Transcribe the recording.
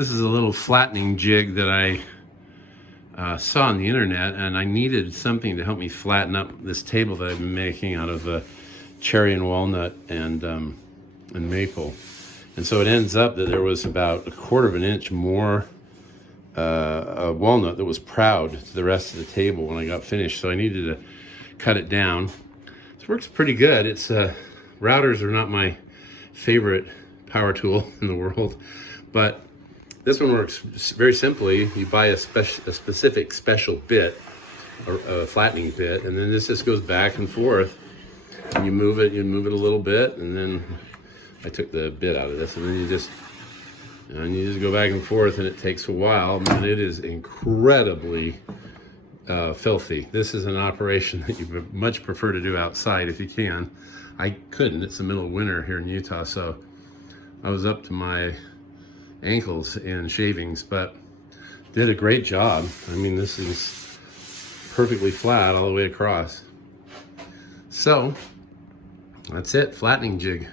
This is a little flattening jig that I saw on the internet, and I needed something to help me flatten up this table that I've been making out of cherry and walnut and maple. And so it ends up that there was about 1/4 of an inch more walnut that was proud to the rest of the table when I got finished. So I needed to cut it down. This works pretty good. It's routers are not my favorite power tool in the world, but this one works very simply. You buy a specific special bit, a flattening bit, and then this just goes back and forth. And you move it a little bit, and then I took the bit out of this, and then you just go back and forth, and it takes a while, and it is incredibly filthy. This is an operation that you much prefer to do outside if you can. I couldn't. It's the middle of winter here in Utah, so I was up to my ankles in shavings, but did a great job. I mean, this is perfectly flat all the way across. So that's it, flattening jig.